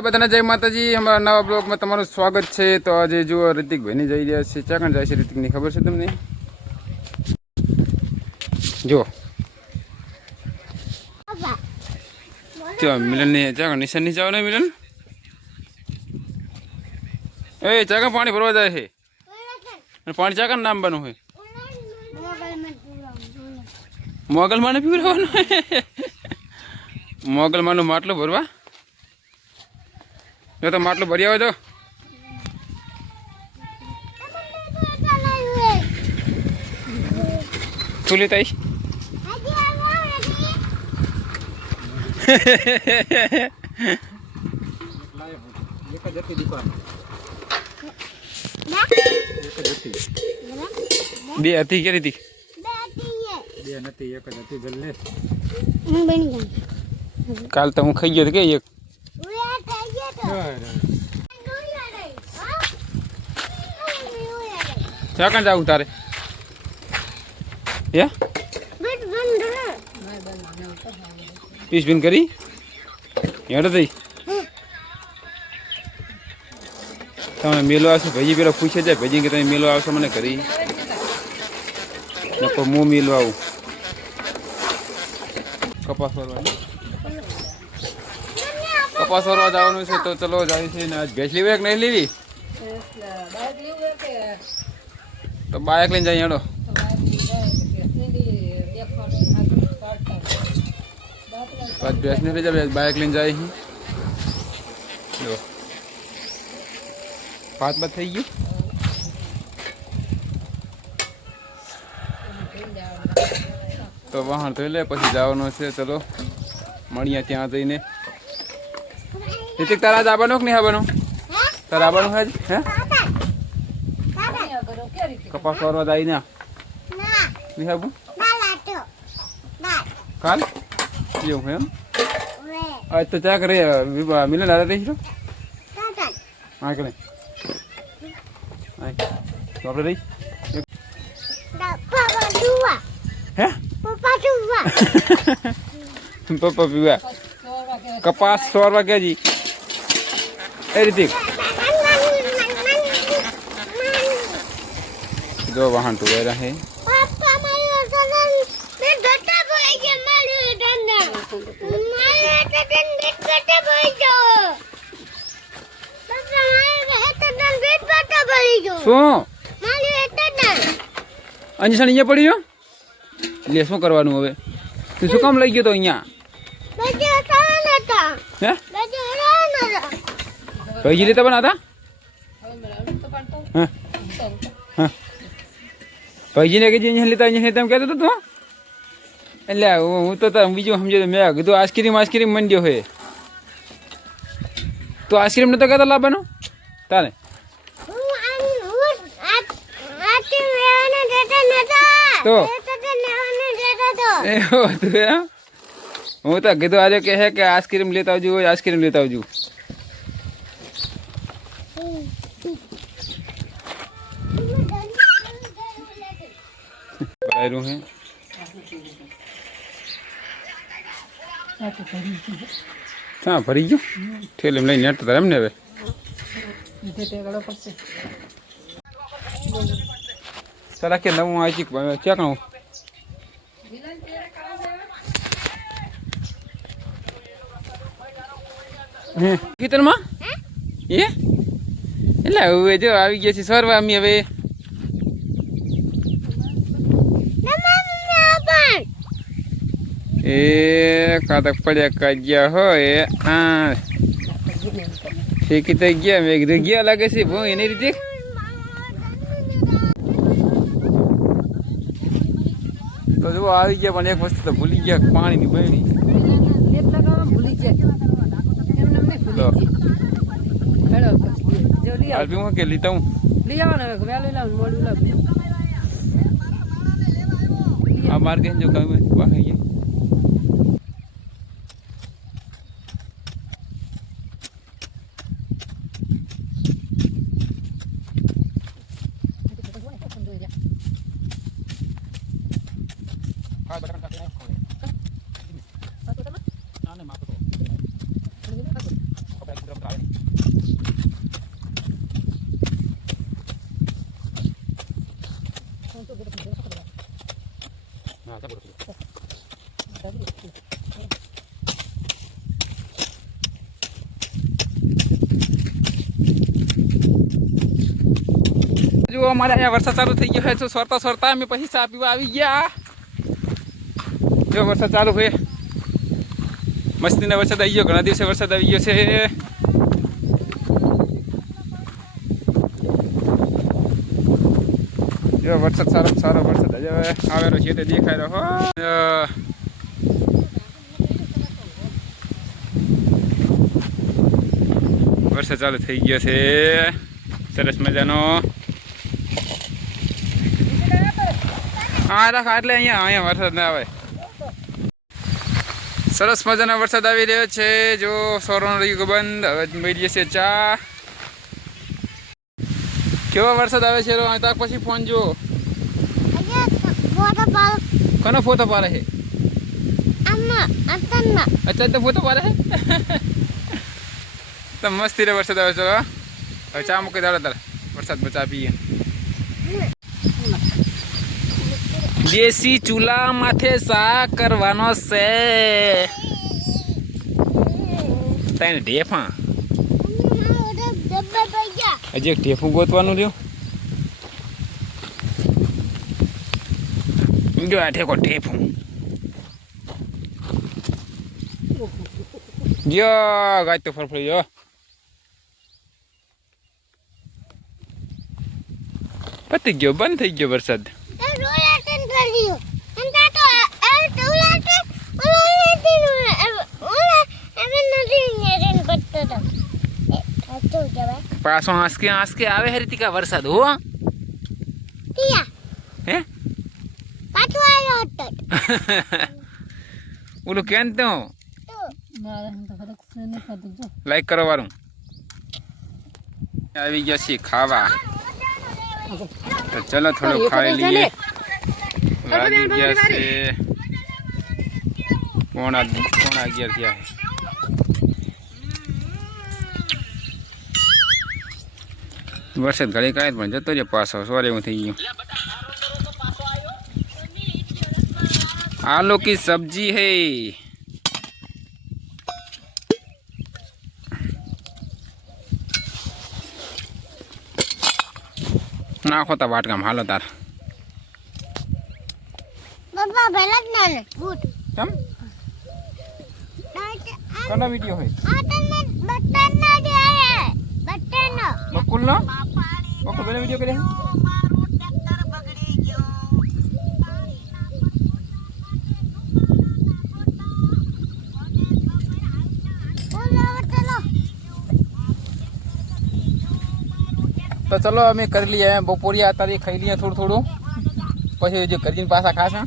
ભાઈ બધાને જય માતાજી અમારા નવા બ્લોગમાં તમારું સ્વાગત છે। તો આજે જુઓ રિતિકભાઈની જઈ રહ્યા છે ચાકણ જાય છે રિતિકની ખબર છે તમને જુઓ મિલનની ચાકણ નિશાન ની જાવ ને મિલન એ ચાકણ પાણી ભરવા જાય છે અને પાણી ચાકણ નામ બનવું હોય મોગલમાં ને પીવડાવવાનું મોગલમાંનું માટલું ભરવા જો તો માટલું ભરી આવે તો શું લેતા આવીશ બે હતી કે રીતિ કાલ તો હું ખાઈ ગયો કે એક ચાકણ જાવું તારે પીસ બિન કરી હેડો થઈ તમે મેલો આવશે ભાઈ પેલા પૂછે જાય ભાઈ કે તમે મેલો આવશો મને કરી નકો હું મેલો આવું કપાસ વરવા જવાનું છે તો ચલો જાય છે ને આજ ભેંસ લેવી કે નહીં લેવી તો બાઇક લઈને જાય હેડો ભેંસ ને લઈ જાય બાઇક લઈને જાય જો પાંચ બાદ થઈ ગયું તો વાહન તો લે પછી જવાનું છે ચલો મળીએ ત્યાં જઈને રિતિક તારા આવવાનું કે નહીં આવવાનું તારા આવવાનું હે કપાસ વાળવા જાય ને નહીં આવું કાલ એવું એમ આજ તો ચા કરે મિલન આરે રહીશ હા કે નહીં આપણે રહી હે પપ્પા પીવા કપાસ 100 વાગ્યા જી એ રીતિક જો વાહન તો વેરા હે શું અંજન અહીંયા પડી ગયો લે શું કરવાનું હવે તું શું કામ લઈ ગયો તો અહીંયા હે ભાઈજી લેતા બનાતા ભાઈજીને કે અહીંયા લેતા એમ કહેતો હતો તું એટલે હું તો બીજું સમજ્યો મેં કીધું આઈસ્ક્રીમ મંડ્યો હોય તો આઈસ્ક્રીમ નતો કહેતો લાવવાનો તારે તો હું તો કીધું આજે કહે કે આઈસ્ક્રીમ લેતા આવજો આઈસ્ક્રીમ લેતા આવજો હા ભરી ગયો ઠેલી લઈને નેટ તારે એમને હવે ચાલ કે નવું આવી ચાકણું કીર્તનમાં એ એટલે હવે જો આવી ગયા છે સરવા અમે હવે એ કાતક પડ્યા કાજ્યા હોય આ શેકી થઈ ગયા મેં કીધું ગયા લાગે છે બહુ એની રીતે તો જો આવી ગયા પણ એક વસ્તુ તો ભૂલી ગયા પાણીની બહેણી કે લીધા હું આ માર્ગે જો કઈ જો અમારે અહીંયા વરસાદ ચાલુ થઈ ગયો છે તો સોરતા સોરતા અમે પછી ચા પીવા આવી ગયા. જો વરસાદ ચાલુ છે, મસ્તીનો વરસાદ આવી ગયો, ઘણા દિવસે વરસાદ આવી ગયો છે. જો વરસાદ સારો વરસાદ હજુ આવેલો છે તે દેખાઈ રહ્યો. વરસાદ ચાલુ થઈ ગયો છે સરસ મજાનો. હા રાખ, એટલે અહીંયા વરસાદ ના આવે. સરસ મજાનો વરસાદ આવી રહ્યો છે. જો સોરોનો રહ્યું બંધ, હવે મળી જશે ચા. કેવો વરસાદ આવે છે ત્યાં પછી ફોન જો. કોનો ફોટો પાડે છે? અત્યારે તો ફોટો પાડે છે. તો મસ્તી રે વરસાદ આવે. ચલો હવે ચા મૂકી દાડો તારે, વરસાદ બચા પીએ. દેશી ચૂલા માથે શા કરવાનો છે? તને ઢેફા હજી એક ઢેફું ગોતવાનું રહ્યું. જો આ ઠેકો ઢેફું જો ગાય તો ફરફડી જો. પતી ગયો, બંધ થઈ ગયો વરસાદ. પાછો આંસકે આવે હરીતિકા વરસાદ હો. હે ઓલું કેમ તો લાઈક કરો વાળું આવી ગયા છીએ ખાવા. તો ચલો થોડું ખાઈ લઈએ. લાગી ગયા છે પોણા 11 થયા છે. વરસાદ ઘડી કાંઈ પણ જતો રહ્યો પાછો. સોરી એવું થઈ ગયું. आलू की सब्जी है. नाखो तो वाटकाम हालो तार बाबा बेलत ना ले बूट तम कौन वीडियो है? बटन ना दे बटन बकुल ना ओके बेले वीडियो करे तो चलो अमे कर लिए बपोरिया अतारे खाई लिए थोड़ू थोड़ू, પછી જે કરીને પાછા ખાશે.